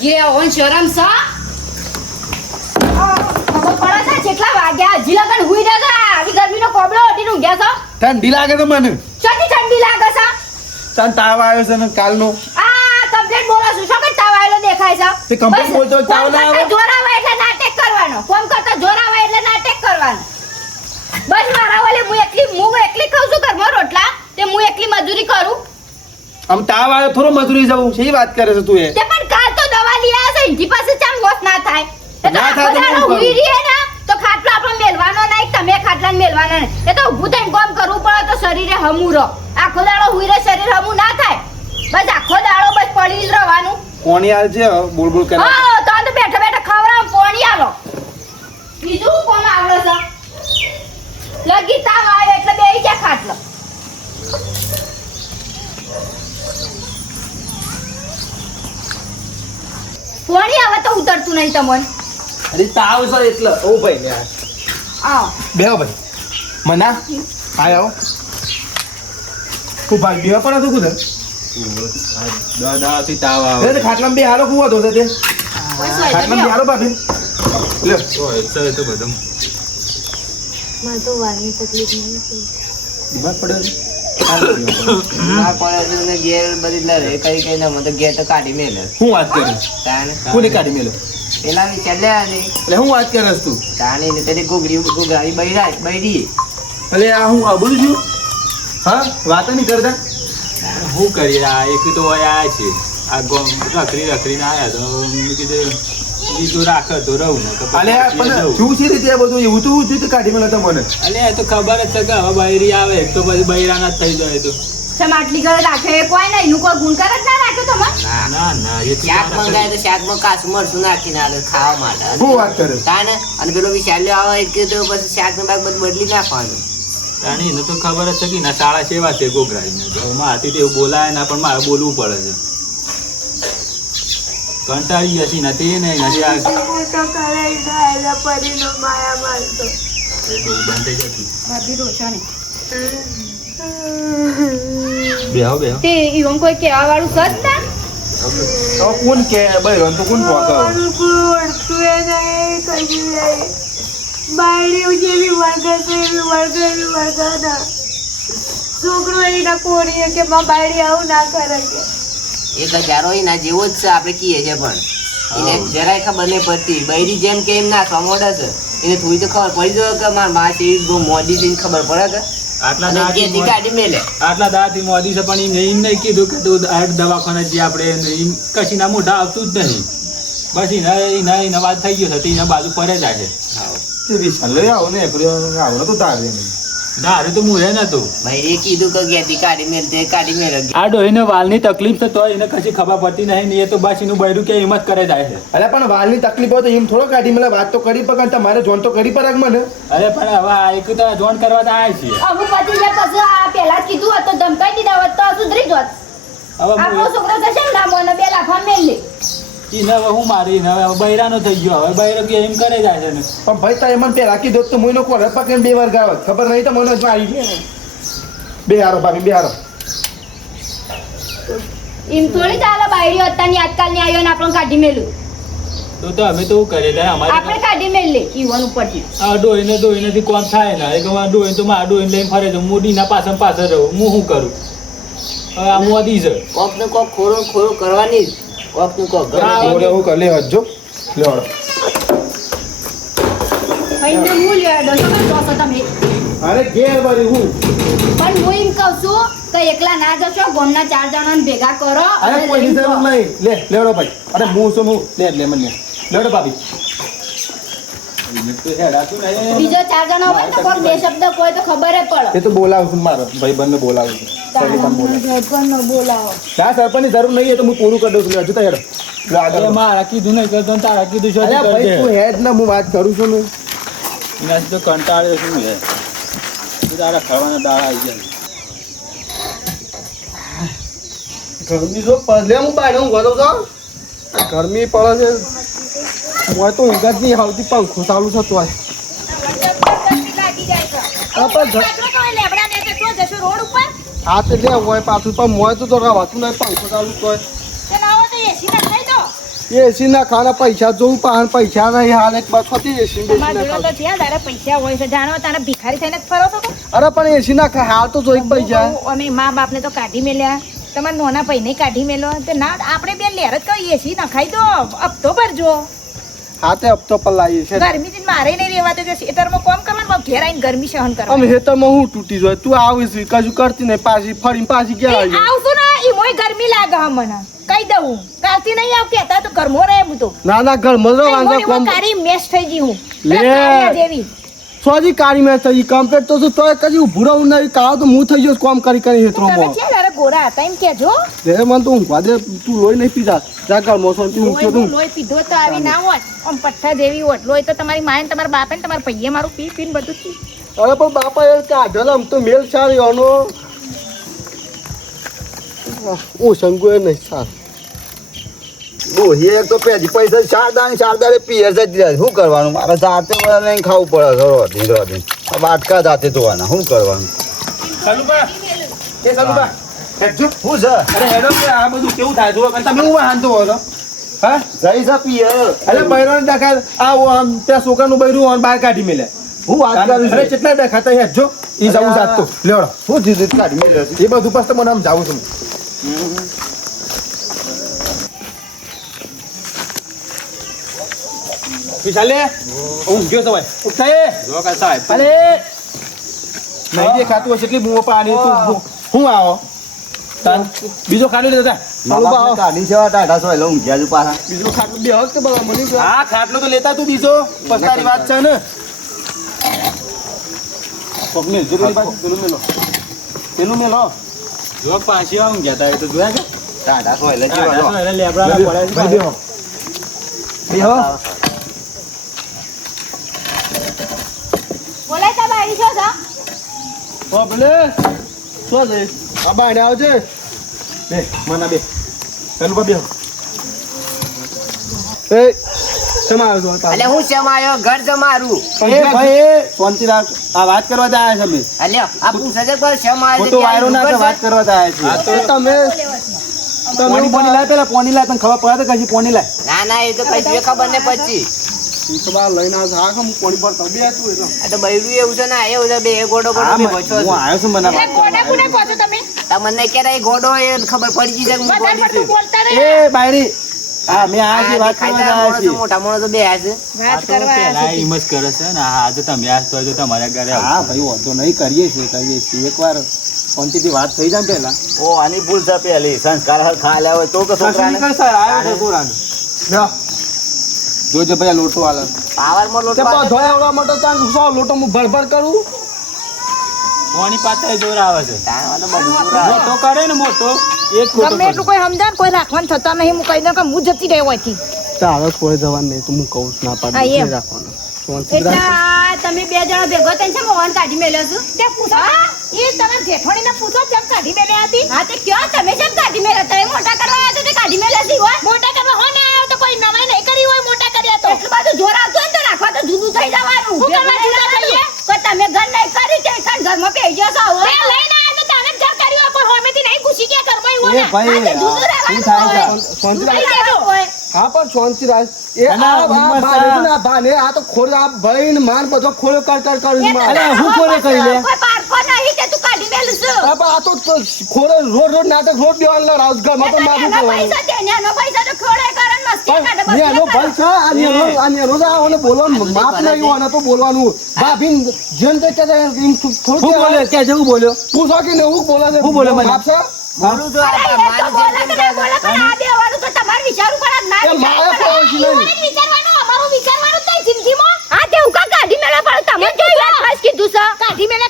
લગી ઓન શરમ સા ખબર પડે છે કેટલા વાગ્યા હજી લગન હુઈ રહ્યા હતા આવી ગરમીનો કોબળો ઓટીને ઊંઘ્યા છો ઠંડી લાગે તો મને ચોથી ઠંડી લાગે છે તને તાવ આવ્યો છે ને કાલનો આ કમ્પ્લેટ બોલો છું શું કે તાવ આવેલો દેખાય છે તે કમ્પ્લેટ બોલતો તાવ ના આવે જોર આવે એટલે નાટક કરવાનો ફોન કરતા જોર આવે એટલે નાટક કરવાનું બસ મારા વાલે હું એકલી ખાઉં છું ઘરમાં રોટલા તે હું એકલી મજૂરી કરું આમ તાવ આવ્યો થોડો મજૂરી જવું છે વાત કરે છે તું એ તે પણ કાલ તો દવા લઈ આવ્યા છે ઇન્થી પાસે ચામ મોત ના થાય એ તો ના થાય તો આખો દાડો હું કરું? હુઈ રહીએ ને તો ખાટલો આપણો મેલવાનો નહીં તમે ખાટલાને મેલવાના નહીં એ તો ઊભું થઈને કામ કરવું પડે તો શરીરે હમું રહો આખો દાડો હુઈ રહે શરીર હમું ના થાય બસ આખો દાડો બસ પડી જ રહેવાનું કોણી આલ છે બોલ બોલ કરે હા તો બેઠા બેઠા ખવડાવ પોણી આલો બીજું કોણ આવડે છે લગી તાવ આવે એટલે બેહી જા ખાટલો પોણી આવે તો ઉતરતું નહીં તમને અરે તાવ છે એટલે ઓ ભાઈ ને આવો બેહો ભાઈ મના આય આવો ખૂબ ભાઈ બેહો પણ હતું કુદર દાદાથી તાવ આવે અરે ખાટલામાં બે હાલો કુવો તો છે તે બસ હોય તો ખાટલામાં બે બેહો. હાલો ભાભી લે તો બધું મને તો વાળની તકલીફ નહીં દિમાગ પડે છે ના પડે ને ઘેર બધી લડે કઈ ના મને ઘેર તો કાઢી મેલે હું વાત કરું તાને કોને કાઢી મેલો પેલા ચાલ્યા ને એટલે હું વાત કરે તું તાણી ને પેલી ગુગરાઈ બૈરી એટલે આ હું આ બધું છું હા વાતો નહીં કરતા શું કરીએ આ એક તો આયા છે આ રખડીને આયા તો મેં કીધું બીજું રાખે તો રહું ને તો અલે પણ શું છે રીતે આ બધું એવું તો હું કાઢી મેલો તમને અલે એ તો ખબર જ છે કે હવે બૈરી આવે એક તો પછી બૈરાના જ થઈ જાય તો સમ આટલી ઘરે રાખે કોઈ નહીં એનું કોઈ ગુણકાર જ ના રાખ્યો તમારે ના ના એ તો શાક મંગાય તો શાકમાં કાચું મરચું નાખીને આવે ખાવા માટે હું વાત કરે તાને અને પેલો વિશાલ્યો આવે એક તો પછી શાક ને બાગ બધું બદલી નાખવાનું તાણી એને તો ખબર જ છે કે ના શાળા સેવા છે ગોગરાઈને તો મારાથી તો એવું બોલાય ના પણ મારે બોલવું પડે છે કંટાળી હતી નથી ને નથી આ બંધ થઈ જતી ભાભી રોશની બેહો તે ઈવન કોઈ કહેવા વાળું સજ ના હવે કોણ કે ભાઈ તો કોણ પોકા એ ગજારો એના જેવો જ છે આપણે કહીએ છે પણ એને જરાય ખબર નહીં પડતી બૈરી જેમ કે એમ નાખવા મોડે છે એને થોડી તો ખબર પડી જાય કે મારા માં છે બહુ મોડી છે ખબર પડે કે આટલા અને દાંતથી ઘેરથી કાઢી મેલે આટલા દાંતથી મોદી છે પણ એમ નહીં કીધું કે તું દવાખાને જે આપણે એમ કશી ના મોઢા આવતું જ નહીં બસ એના વાત થઈ ગયો છે એના બાજુ પરે જાય છે તે વિશાલ લઈ આવો ને આવો તો તારે દારે તો મુહે નતું ભાઈ એ કીધું કે ઘેરથી કાઢી મેલ તે કાઢી મેલે આ ડોહીને વાલની તકલીફ છે તો એને કશી ખબર પડતી નહીં ને એ તો બસ એનું બૈરું કે હિંમત કરે જાય છે અરે પણ વાલની તકલીફ હોય તો એમ થોડો કાઢી મને વાત તો કરી પકડ તમારે જોન તો કરી પરાગ મને અરે પણ હવે આ એક તો જોન કરવા તો આવ્યા છીએ અમુક પછી જે પછી આ પહેલા જ કીધું હોત તો ધમકાઈ દીધા હોત તો સુધરી જોત હવે આપણો છોકરો તો છે ને રામોને 2 લાખ મેલ લે એને હવે હું મારી હવે બૈરાનો થઈ ગયો હવે બૈરો કે એમ કરે જાય છે ને પણ ભાઈ તારે મને પેલા કીધું તો મુઈનો કોર પકડીને 2 વાર ગાવ ખબર નહીં તો મને આવી ગઈ બે હારો ભાભી બે હારો એમ થોડી ચાલે બાયડી અત્યારની આજકાલની આવ્યો ને આપણને કાઢી મેલું તો અમે તો શું કરીએ ત્યારે આપણે અમારે કાઢી મેલ લે ઈવન ઉપરથી આ ડોહીનેથી કોમ થાય ને એક ડોહીને તો મારા ડોહીને લઈને ફરે છે મોદીના પાછળ રહું હું શું કરું હવે આ મોદી છે કોક ને કોક ખોરો કરવાની જ કોક નું કોક ઓરે હું કરી લે હજો લેવડો ભાઈને હું લેડો છો કે જોશો તમે અરે ઘેર વળી હું પણ હું એમ કહું છું કે એકલા ના જશો ગામના 4 જણાને ભેગા કરો અરે અને કોઈ લઈને જરૂર જાઓ. નહીં લેવડો ભાઈ અરે હું શું હું લે મને લેવડો ભાભી તો હેડાતું નહીં બીજો 4 જણા હોય ને તો કોઈ બે શબ્દ કોઈ તો ખબર પડે એ તો બોલાવું છું મારો ભાઈ બંને બોલાવું છું સરપંચ બોલાવું પણ બોલાવો ના સરપંચની જરૂર નહીં તો હું પૂરું કરી દઉં છું હજુ તો હેડો લે આગળ અરે મારા કીધું નહીં કરતો ને તારા કીધું શું અરે ભાઈ તું હેડ ને હું વાત કરું છું ને એનાથી તો કંટાળ્યો શું હે તું તારા ખાવાના દાળ આવી જાય ગરમી જો પડલે હું બાયણે ઊંઘવા દઉં છું ગરમી પડે છે હું તો ઊંઘ જ નહીં આવતી પંખો ચાલુ થતો હોય હા તે લે હોય પાછું પણ મોય તો રવાતું નહીં પંખો ચાલુ તો એસી ના ખાના પૈસા જોઉં પાન પૈસા નહીં હાલ એક બાદ હોતી એસી તમારા જોડે તો છે તારા પૈસા હોય છે જાણો તારા ભિખારી થઈને જ ફરો છો તો? અરે પણ એસી ના હાલ તો જોઈ પૈસા અમે મા બાપને તો કાઢી મેલ્યા તમારા નાના ભાઈને કાઢી મેલો તે ના આપણે બે લેર જ કહીએ છીએ નખાઈ દો હપ્તો ભરજો હાથે હપ્તો પર લાવીએ છે ગરમીથી મારે નહીં રહેવાતું કે ખેતરમાં કામ કરવાનું ઘેર આવીને ગરમી સહન અમે કરવાની હેતરમાં હું તૂટી જાય તું આવીશ કશું કરતી નહીં પાછી ફરીને પાછી ક્યાં આવી આવશું ને ઈ મોય ગરમી લાગે મને કહી દઉં કાલથી નહીં આવ કેતા તો ઘરમાં રહે હું તો ના ના ઘર મજો વાંધો કોમ કારી મેસ થઈ ગઈ હું લે. કાળિયા જેવી સોજી કાળી મેં થઈ કમ્પ્લીટ તો છું તોય કદી ઊભું રહું નહીં કાવ તો હું થઈ ગયો કોમ કરી કરી તમે હેતરોમાં છે ને ગોરા હતા એમ કેજો રે મન તો ઊંઘવા દે તું લોહી નહીં પીધા જા ઘર મોસો તું ઊંઘ્યો તું લોહી પીધો તો આવી ના હોત આમ પઠ્ઠા જેવી હોત લોહી તો તમારી માએ ને તમારા બાપે ને તમારા પૈયે મારું પી પીને બધું થી અરે પણ બાપા એ કાઢેલો આમ તો મેલ સારી આનો ઓ સંગુ એ નહીં સાર એક તો પેજી પૈસા શારદા પિયર જતી રહ્યા શું કરવાનું મારે જાતે લઈને ખાવું પડે રોધી વાટકા જાતે ધોવાના શું કરવાનું સલુબા એ સલુબા હેડજો શું છે અરે હેડો કે આ બધું કેવું થાય જો અને તમે હું વાહન તો હો હા જઈ છે પિયર અરે બૈરોને દેખાય આ આમ ત્યાં છોકરાનું બૈરું આમ બહાર કાઢી મેલે હું વાત કરું અરે છું કેટલા દેખાતા હેડજો ઈ જવું સાચતો લેવડો શું જીત કાઢી મેલ્યો છે એ બધું પાસ તો મને આમ જાવું છું વિશાલે ઊંઘ્યો તો ભાઈ ઉઠાય જો કા સાહેબ અરે નહીં દેખાતું હશે એટલી બૂમો પાણી તું હું આવો તાન બીજો ખાલી લેતા મા બાપને કાઢી છે ટાઢા સોય લઉં ગયા પાછા બીજો ખાટલો બે હક તો બરા મળી ગયો હા ખાટલો તો લેતા તું બીજો પસ્તારી વાત છે ને પગને પેલું મેલો જો પાછી આવું ગયા તા એ તો જોયા કે ટાઢા સોય લઈ લેબડા પડે બેહો બોલાય તા બારી છો છો ઓ ભલે શું છે આ બાયને આવજે બે મના બે ચાલુ બે એ શેમાં આવ્યો છો એટલે હું શમાયો ઘર જમારું એ ભાઈ એ શાંતિ રાખ આ વાત કરવા જ આયા છે અમે અલ્યો આ પૂછે પર શમાયો ખોટો વાયરો ના કે વાત કરવા જ આયા છે તમે પોણી પોણી લાય પેલા પોણી લાય તને ખબર પડે તો કશી પોણી લાય ના ના એ તો કઈ ખબર ને પછી બાર લઈને આવશે હા હું કોણી પર તબી હતું એટલે આ તો બૈરું એવું છે ને એવું છે બે ગોડો ગોડો બે બચો હું આવ્યો છું મને એટલે ગોડા કોને કહો છો તમે તમને ક્યારે એ ગોડો એ ખબર પડી ગઈ છે કે હું વધારે ગોડી પડતું છું બોલતા એ નહીં બાયરી હા મેં આ જે વાત કરવા જ આયા છે મોટા મોણો તો બે છે વાત કરવા આવ્યા છે. હિંમત કરે છે ને આજે તમે આજ તો હજુ તમારા ઘરે હા ભાઈ વાંધો નહીં કરીએ છીએ એકવાર શાંતિથી વાત થઈ જાય પેલા ઓ આની ભૂલ છે પેલી સંસ્કાર હર ખા લ્યા હોય તો કે છોકરાને જોજે ભાઈ લોટો આલે પાવર માં લોટ તે બધો એવડો મોટો ચાંદ સો લોટો હું ભરભર કરું મોની પાતા જોર આવે છે તાણવા તો બધું પૂરા. મોટો કરે ને મોટો એક ગમે એટલું કોઈ સમજાય ને કોઈ રાખવાનું થતા નહીં હું કહી દઉં કે હું જતી રહ્યો હોયથી ચાલો કોઈ જવાનું નહીં તો હું કહું છું ના હા, પાડી એમ. રાખવાનું શાંતિ એટલે રાખ. આ તમે બે જણા ભેગો થઈને છે મોહન કાઢી મેલ્યો છું તે પૂછો એ તમારા જેઠાણીને પૂછો કેમ કાઢી મેલ્યા હતી હા તે કયો તમે કેમ કાઢી મેલ્યા તમે મોટા કરવા આવ્યા તો તે કાઢી મેલ્યા છે હોય મોટા કરવા હો ને આવ્યો તો કોઈ નવાઈ નહીં કરી હોય મોટા કર્યા તો એટલું બધું જોર આવતું હોય ને તો રાખવા તો જુદું થઈ જવાનું શું કરવા જુદા થઈએ? કોઈ તમે ઘર નહીં કરી કે કાન ઘરમાં પેઈ ગયો છો હવે બે લઈને આવ્યા તો તાને જ ઘર કર્યું કોઈ હોમેથી નહીં ઘૂસી ગયા ઘરમાં એવું એ ને ભાઈ આ તો જુદું શું રહેવાનું થાય હોય. છે શાંતિ રાખ. નહીં રહેવાનું હોય. હા પણ શાંતિ રાખ એ અને આ ઉંમર બાને છે. છે ને આ બાને આ તો ખોડ આ ભાઈ ને માર બધો ખોડો કર કર કર એ તો માર. અરે, હું કોને કરી લે? કોઈ પારકો નહીં તે તું કાઢી મેલું છું આ પણ આ તો ખોડો રોડ રોડ નાટક રોડ દેવાનું લડાવ ઘરમાં તો મારું એનો કહેવાનું. પૈસા દે ને એનો પૈસા તો ખોડાય કારણ મસ્તી કાઢે પણ નેનો ભાઈ છે આ નેનો છે આ ઓને બોલવાનું માફ નહીં હોય તો બોલવાનું ભાભી જેમ તે કહેતા એમ થોડું શું બોલ્યો ક્યાં જેવું બોલ્યો પૂછો કે ને હું બોલે છે હું બોલે મને? માફ છે બોલું તો અરે આ એ તો માનું જેમ બોલે જેમ કે નહીં બોલે પણ આ બેવાનું તો તમારે વિચારવું પડે ના એ મારે વિચારવું કોઈ પડે. નહીં. વિચારવાનું અમારું વિચારવાનું જ નહીં જિંદગીમાં આ તે ઉકા કાઢી મેળા પડે તમે તો યાર ખાસ કીધું છે કાઢી મેળા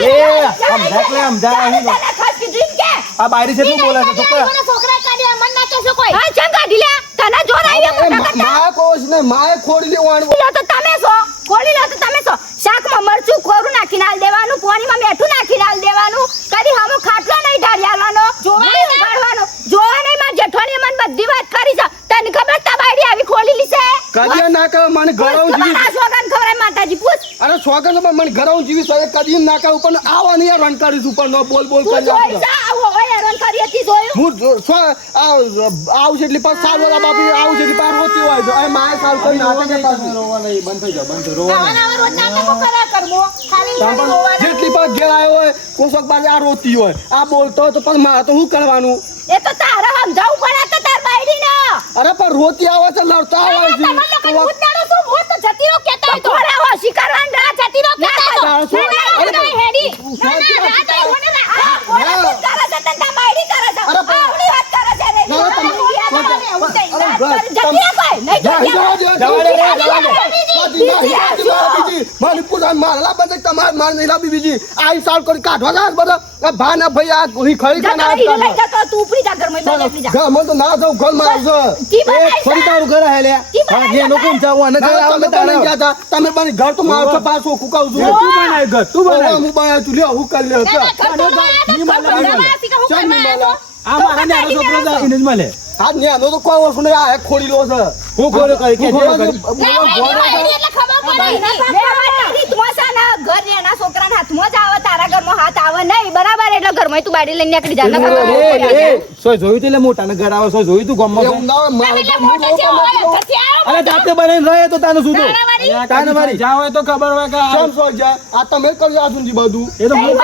એ સમજાય તને ખાસ કીધું એમ કે આ બાયરી છે શું બોલે છે છોકરા છોકરા કાઢ્યા મન ના કહેશો કોઈ હા ચમ કાઢી લે તને જોર આવ્યો મોટા કરતા માએ કોઈ નહીં માએ ખોડી લેવાનું લો તો તમે છો ખોલી લો તો તમે છો શાકમાં મરચું કોરું નાખીને આલ દેવાનું પોણીમાં મીઠું નાખીને આલ દેવાનું કદી હામો ખાટલો નહીં ઢાળી આલવાનો જોવા ઉગાડવાનો જોવા નહીં માર જેઠાણીએ મને બધી વાત કરી છે તને ખબર તમારી આવી ખોલી લીસે કદી ના કરે મને ઘરાઉં જીવી સોગન ખવરાય માતાજી પૂછ અરે છોકર તો મને ઘરાઉં જીવી સોય કદી ના કરે પણ આવવાની યાર રન કરીશ ઉપર નો બોલ બોલ તું કરી જોઈ નાખજો. જા આવો હોય હેરાન કરી વેતી જોયું હું આવું છે એટલે પાછું સારું વાળા બાપી આવું છે એટલે પાછું રોતી હોય છે અને મારે સારું કરી નાખે છે પાછું. રોવા નહીં, બંધ થઈ જાઓ, બંધ થઈ જાઓ, રોવા નહીં. આવા રોજ નાટકો કર્યા કરવો ખાલી પણ રોવાના. જેટલી પાછ ઘેર આવ્યો હોય કોશક બાજુ આ રોતી હોય આ બોલતો હોય તો પણ મારે તો શું કરવાનું? એ તો તારે સમજાવવું પડે કે તાર બાયડી ના અરે પણ રોતી આવે છે લડતા આવે છે તમારે લોકો ભૂતનાળો શું ભૂત તો જતી રહો કહેતા હોય તો. ખોરાવો શિકારવાન રાત જતી રહો કહેતા હોય તો. ના, શું? ના, ના, અરે, ના, હેડી. ના, ના, શાંતિ રાત આવી હોય ને ના. આ કોને તું કરે છે તને તાર બાયડી કરે છે અરે, પણ- આવડી વાત કરે છે રે ના, તમે- એવું થઈ અરે, રાત બસ, કરી જતી રહે કોઈ નહીં જા, જતી જવા રહે. દે, જવા દે, જવા દે. જવા દે. પાછી ના, પાછી મારા બીજી. મારી પૂરા મારલા બધે તમારે માર નહીં લાવી બીજી આઈ સાલ કરી કાઢવા જાય બધા આ ભા ના ભાઈ આ ઘોડી ખરી જા કાઢવા તારી લઈ જતો તું ઉપડી જા ઘરમાં બેઠી એકલી જા ઘરમાં તો ના જાઉં ઘરમાં આવશે કી બનાવી ફરી તારું ઘર હે લે. કી બનાવી હા, જેનો કોણ ચાવું અને ઘર આવો તમે ને તારે. બની ગયા હતા તમે બની ઘર તો મારો છો પાછો કુકાવું છું તું બનાય ઘર, તું બનાય. હું બનાવ્યું છું લ્યો હું કરી લ્યો ના, ના, ઘર તો બનાવ્યા તો ઘર બનાવવા શીખા, હું ચાલ કરવા નહીં આવ્યો? આ મારા નેનો છોકરો છે, એને જ મળે. આ ન્યાનો તો કોઈ વસ્તુ નહીં આ ખોડી લો છે હું ખોલો કરી કે હું જે ખોલો કરી. છું. ના, હેડી એટલે ખબર પડે. ઘર એના છોકરાના હાથમાં જ આવે તારા ઘરમાં હાથ આવે નહીં બરાબર એટલે ઘરમાં તું બાયડી લઈને નીકળી જા એ, એ, સોય જોયું તું એટલે મોટાને ઘર આવે, સોય જોયું તું ગામમાં એવું ના હોય, મારે એટલે તો મોટો હું છે, રોકવા હોય, માંગતો. ઘરથી આવો. અરે જાતે બનાવીને રહે તો તાનું શું તો તારાવાળી. તાને મારી જાવ હોય તો ખબર હોય કે કેમ સો જાય આ તમે કરજો આ સુધી બધું એ તો હું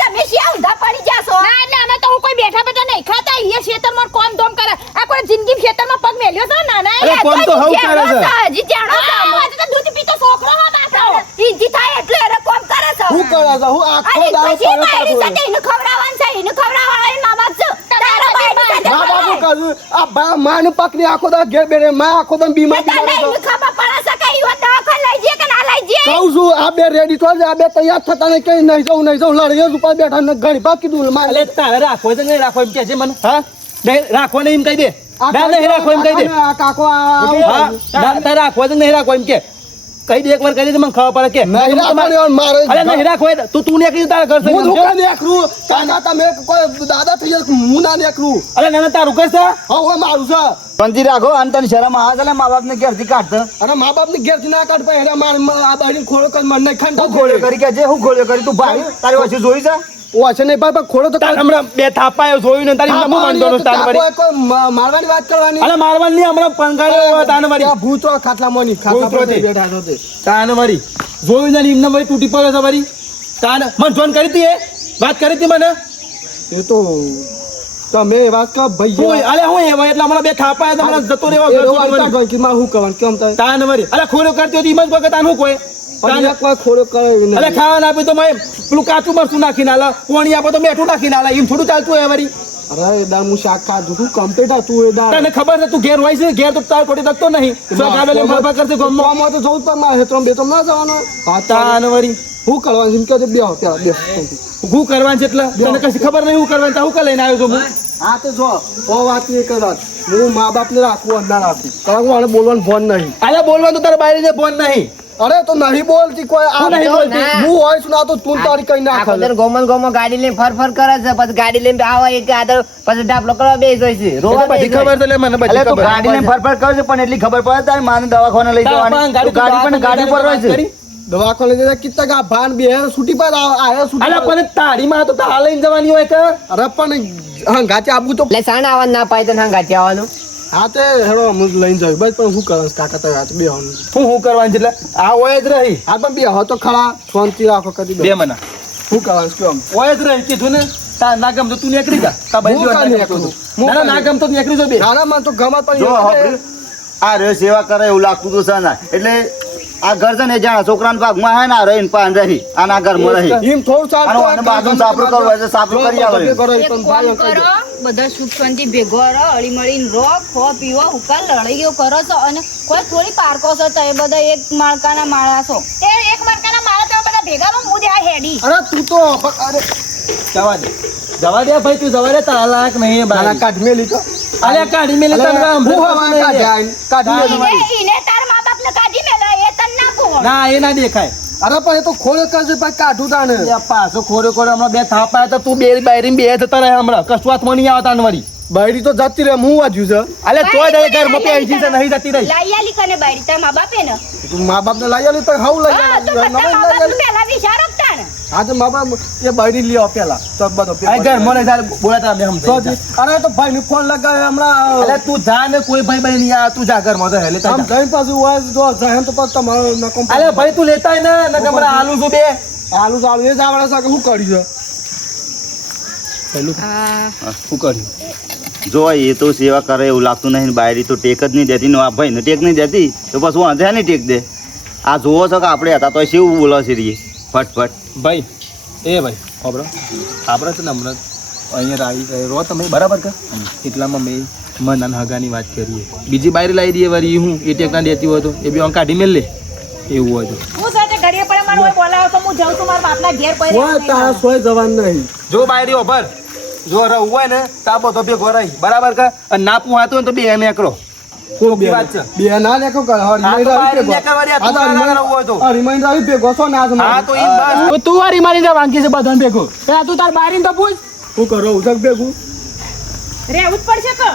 તમે શિયા ઊંધા પડી જાશો ના, એટલે અમે તો હું કોઈ બેઠા બેઠા નહીં ખાતા અહીંયા ખેતરમાં કોમ ધોમ કરે આ કોઈ જિંદગી ખેતરમાં પગ મેલ્યો છે નાના અરે કોમ તો હવ કરે છે. હજી જાણો આજે તો દૂધ પીતો છોકરો હા બાતો. ઈજી થાય એટલે એને કોમ કરે છે હું કરે છે હું આખો અને દાડો પછી પડ્યો બાયડી પાછો. સાથે એને ખવડાવવાનું છે એને ખવડાવવાનું મા બાપ છે તારા બાયડી સાથે મા બાપુ ખવડાવે. કહ્યું આ બા માને પકડી આખો દાડો ઘેર બેરે માં આખો દાડો બીમાર તને બીમાર એને હતો. ખબર પડે છે કે ઈવન દવાખાને લઈ જઈએ કે ના લઈ જઈએ કહું છું આ બે રેડી થો આ બે તૈયાર થતા નહીં કઈ નહીં જાઉં લડીએ ઉપર બેઠા ને ઘણી બાપ કીધું મારે અલે તારે રાખવો હોય તો નહીં રાખવો એમ કે છે મને હા નહીં રાખવો નહીં એમ કહી દે ના નહીં રાખવો એમ કહી દે આ કાકો હા તારે રાખવો હોય તો નહીં રાખવો એમ કે કહી દે એકવાર કહી દે તો મને ખબર પડે કે નહીં રાખવાની મારે અરે નહીં રાખવો હોય તો તું નીકળી તારા ઘર હું થી દુકાન નીકળું કાકા તમે કોઈ દાદા થઈ જાય હું ના નીકળું અરે ના તારું ઘર છે હવે મારું છે શાંતિ રાખો અને તને શરમ આવે છે મા બાપ ને ઘેરથી કાઢતો અરે મા બાપ ની ઘેર થી ના કાઢ પાય મારે આ બાજુ ખોળો કરી મને નહીં હું ખંડ ખોલ્યો કરી કે જે હું ખોલ્યો કરી તું ભાઈ તારી વચ્ચે જોઈ છે ઓછે નહીં પાપા ખોળો તો તાર હમણાં બે થાપાયો જોયું ને તારી હું માનતો નો તાર મારી કોઈ મારવાની વાત કરવાની અરે મારવાનું નહીં હમણાં પંગાળ્યો તાને મારી આ ભૂતો ખાટલામાં ની ખાટલા પર ભૂતોથી. બેઠા છો તે તાને મારી જોયું ને એમને મારી તૂટી પડે છે મારી તાને મને ફોન કરી હતી એ વાત કરી હતી મને એ તો તમે એ વાત કહો ભાઈ હું અલે હું એવા એટલે હમણાં બે થાપાયા તો હમણાં જતો રહેવા ઘર છોડીને મારી. કે માં હું કરવાનું કેમ થાય તાને મારી અલે ખોરો કરતી હતી ઈમાં જ કોઈ તાનું કોઈ પણ એક કોઈ ખોળો કરે નહીં. અલે ખાવાના આપી તો મેં પેલું કાચું મરચું નાખીને આલા પોણી આપો તો મેઠું નાખીને આલા એમ થોડું ચાલતું હોય મારી અરે એ દાળ હું શાક ખાધું તું કમ્પ્લીટ હતું એ દાળ તને ખબર છે તું ઘેર હોય છે ઘેર તો તાર ખોટી તકતો નહીં તો ગાડો લઈને ફરફર કરશે ગામમાં. ગામમાં તો જવું જ પણ મારે હેતરામ બેતરામ ના જવાનો હા તાને મારી હું કરવાનું એમ કહે બેહો ત્યાં બેહો હું કરવાનું છે એટલે તને કશી ખબર નહીં હું કરવાનું હું કઈ લઈને આવ્યો છું હું હા તો જો ઓ વાત એક જ વાત હું મા બાપને રાખવું ના રાખું કારણ કે મને બોલવાનું ફોન નહીં અલે બોલવાનું તો તારા બાયરીને ફોન નહીં અરે તો નહીં બોલતી કોઈ આ હું નહીં બોલતી. હું હોય છું ના તો તું તારી કઈ ના આખો ખબર દર ગોમન ગોમો ગાડી લઈને ફર કરે છે પછી ગાડી લઈને આવા એક આદર પછી ડાબલો કરવા બેસી જાય છે એ તો રોવા બધી બેસી ખબર છે લે મને બધી એટલે તું ખબર ગાડીને ફરફર કરજે પણ એટલી ખબર પડે તારી માને દવાખાને લઈ જવાની તું ગાડી પણ ગાડી પર રહે છે દવાખાને જઈને કિત્તા કા ભાન બે છૂટી પર આયા છૂટી અલે પર. પણ તારી માં તો તારા લઈને જવાની હોય કે અરે પણ હંગાચે આપવું તો એટલે સાણ આવવાનું ના પાય તો ગાંઠી આવવાનું હા તે હેડો હું લઈને જાઉં બસ પણ શું કરવાનું કાકા તો હાથ બે હોવાનું હું કરવાનું છે એટલે આ હોય જ રહી હા પણ બે હો તો ખરા શાંતિ રાખો કદી બે મના શું કરવાનું છે કેમ હોય જ રહી કીધું ને તાર ના ગમતો તું નીકળી જા તા હું બંધ કાં નીકળું? હું ના કાં ના ગમતો તું નીકળી જો બે નાના માં તો ગમત પણ જો એ હવે આ રે સેવા કરે એવું લાગતું તો છે ના એટલે આ ઘર છે ને જાણે છોકરાના ભાગમાં હે ને આ રહીને પાન રહી આના ઘરમાં રહી એમ થોડું ચાલતું આનો આને બાજુ સાપરું કરવું હોય તો સાપરું કરી આવે. એક કામ કરો બધા સુખ શાંતિ ભેગો રહો હળી મળીને રહો ખો પીવો હુકા લડાઈઓ કરો છો અને કોઈ થોડી પારકો છો તો એ બધા એક માળકાના માળા છો એ એક મરકાના મારા તો બધા ભેગા રહો, હું આ હેડી અરે તું તો અરે જવા દે ભાઈ તું જવા દે તારા લાયક નહીં એ નાના બાઈ કાઢ મેલી તો અલે કાઢી મેલે તને હું હવા કાઢ્યા કાઢી મેલી. ઈને તાર મા બાપને કાઢી મેલા એ તને ના કહો ના એ ના દેખાય અરે પણ એ તો ખોળે કરજે પછી કાઢું તાને પાછો ખોરે ખોરે હમણાં બે થાપાયા તો તું બે બાયરી બે જતા રહે હમણાં કશું હાથમાં નહીં આવતા વળી બાયડી તો જતી રહે હું વાંચ્યું છે અલે તોય તારે ઘરમાં પેલી છે નહીં જતી રહી લઈ આલી કને બાયડી તારા મા બાપે ને તું મા બાપને લઈ આલી તો હાવ લઈ હા તો આલી બધા મા નવાઈ લઈ બાપ આલી પહેલા વિચાર આપતા ને હા તો મા બાપ એ બાયડી લઈ આવ પેલા તો બધો આ ઘરમાં નહીં તારે બોલાતા અમે સમજાય અરે તો ભાઈ ને ફોન લગાવ્યો હમણાં અલે તું જા ને કોઈ ભાઈ ભાઈ નહીં આ તું જા ઘરમાં તો હેલે આમ જઈને પાછું હોય જો જાય તો પાછું તમારો નકમ અલે ભાઈ તું લેતાય ને નકર આલુ છું બે આલુ ચાલુ એ જ આવડે છે કે શું કર્યું છે પેલું શું કર્યું જો એ તો સેવા કરે એવું લાગતું નહીં ને બાયરી તો ટેક જ નહીં દેતી ને આ ભાઈને ટેક નહીં દેતી તો પછી હું અંધે નહીં ટેક દે આ જોવો છો કે આપણે હતા તો શું બોલો છે રીએ ફટફટ ભાઈ એ ભાઈ ખબર આપણે છે ને હમણાં અહીંયા આવી રો તમે બરાબર કે એટલામાં મેં મન હગાની વાત કરીએ બીજી બાયરી લાવી દઈએ વળી હું એ ટેક ના દેતી હોય તો એ બી કાઢી મેલ લે એવું હોય તો હું સાથે ઘડીએ પડે મારો હોય બોલાવો તો હું જાઉં છું મારા બાપના ઘેર પડે કોઈ તારા સોય જવાન નહીં જો બાયરી ઓભર જો રહું હોય ને તાપો તો ભેગો રહી બરાબર કે અને ના પૂહાતું હોય તો બે એને એકલો બે વાત છે બે ના લેખો કર હા, તો બાયરી ને કરવા દે, તું ના રહેવું હોય તો. રિમાઇન્ડર આવી ભેગો છો ના હા તો ઈ બસ તો તું વારી મારી વાંકી છે બધાને ભેગો પેલા તું તાર બારીને તો પૂછ હું કરો ઉજક ભેગું રહેવું જ પડશે કે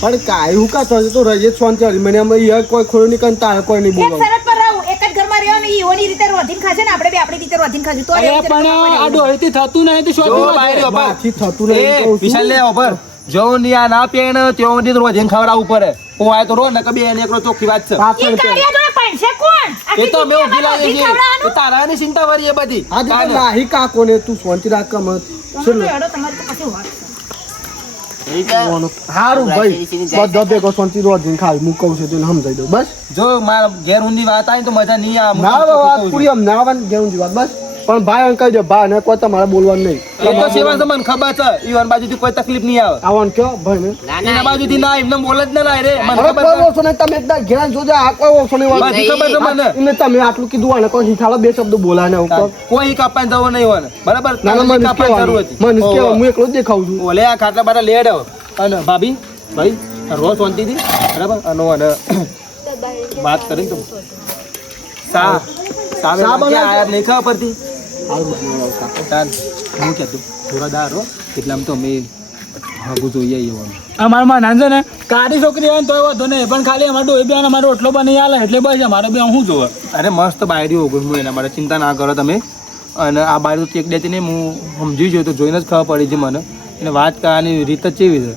પણ કાંઈ હું કા થશે તો રહીએ શાંતિ મહિનામાં યાર કોઈ ખોડું નહીં કરે તારે કોઈ નહીં એક બોલવાનું શરત પર રહું એક જ ઘરમાં રહ્યો ને ઈઓની રીતે રોધીને ખાશે ને આપણે બે આપણી રીતે રોધીને ખાશું તો અરે રહેવું છે, પણ તો આ રહેવું. ડોહીથી થતું નહીં તો જો શોપિંગ બાયરી ઓભર બાકી થતું નહીં એ કહું છું. વિશાલ લે ઓભર જો ની આ ના પીએ ને ત્યાં સુધી રોજ એને ખવડાવવું પડે હું આય તો રો ને કે બે એને એકલો ચોખ્ખી વાત છે પાછળ ઈ કાર્ય જોડે પૈસે કોણ એ આટલી તો અમે જિંદગી ઉભી અમારે લાગે રોધીને છે ખવડાવવાનું? એ તારાની ચિંતા વરી એ બધી આજે તો કાને. નાહી કાકો ને તું શાંતિ રાખ કે મત તમારે તો હેડો, તમારે તો કશું વાત છે. સારું ભાઈ બધા ભેગો શાંતિ રોજ ખાવી હું કહું છું તને સમજાઈ દઉં બસ જો મારા ઘેર ઊંધી વાત આવી તો મજા નહીં આવે ના વાત પૂરી આમ ના આવવાની જેવું વાત બસ પણ ભાઈ એમ કહી દે ભાઈ ને કોઈ તમારે બોલવાનું નહીં એ તો સેવા છે મને ખબર છે ઈવન બાજુથી કોઈ તકલીફ નહીં આવે આવવાનું કયો ભાઈ ને એના બાજુથી ના એમને બોલ જ ના લાય રે મને હવે ખબર કોઈ છે ઓછો નહીં તમે એકદા ઘેરા જોજો આ કોઈ ઓછો નહીં વાત બધી ખબર છે મને એમને તમે આટલું કીધું અને કોઈ શીખાડો બે શબ્દો બોલાય ને ઉપર કોઈ કાપાને જવો નહીં હોય ને. બરાબર ના ના મને કાપાની જરૂર હતી. મને કેવા હું એકલો જ દેખાઉં છું ઓલે આ ખાટલા બાટા લેડ આવો. અને ભાભી ભાઈ આ રોજ શાંતિથી બરાબર અને વાત કરીને તો સામે સા બનાવજો. આયા નહીં ખબર પડતી સારું બનાવો કાકો. તાન હું કહેતો થોડા દાર હો એટલામાં તો અમે હાગું જોઈએ આવવાનું. અમારા માં નાન છે ને કાળી છોકરી આવે ને તોય વાંધો નહીં પણ ખાલી અમારે ડોહી બેન અમારો રોટલો બની આલે એટલે બસ અમારે બે શું જોવે અરે મસ્ત બાયડી હોગું હું એના માટે ચિંતા ના કરો તમે અને આ બાયડી તો ચેક દેતી નહીં હું સમજી જોયું તો જોઈને જ ખબર પડી છે મને એને વાત કરવાની રીત જ કેવી છે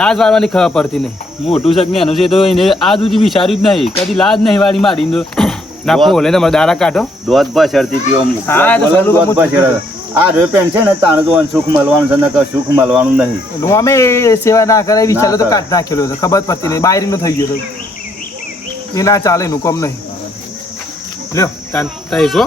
લાજ વાળવાની ખબર પડતી નહીં મોટું શક ને એનું છે તો એને આ સુધી વિચાર્યું જ નહીં કદી લાજ નહીં વાળી મારી તો ના ફોલે ને મારા દારા કાઢો દોધ પછડતી હતી આમ. હા, એ તો બોલો, સલું દોધ ગમું પછડે. આ રે પેન છે ને તાણે તો સુખ મળવાનું છે ને કે સુખ મળવાનું નહીં અમે એ સેવા ના કરે વિચારો તો કરે. કાઢ નાખેલો છે ખબર જ પડતી નહીં બાયરીનો થઈ ગયો તો એ ના ચાલે એનું કોમ નહીં લ્યો તાન તઈ જો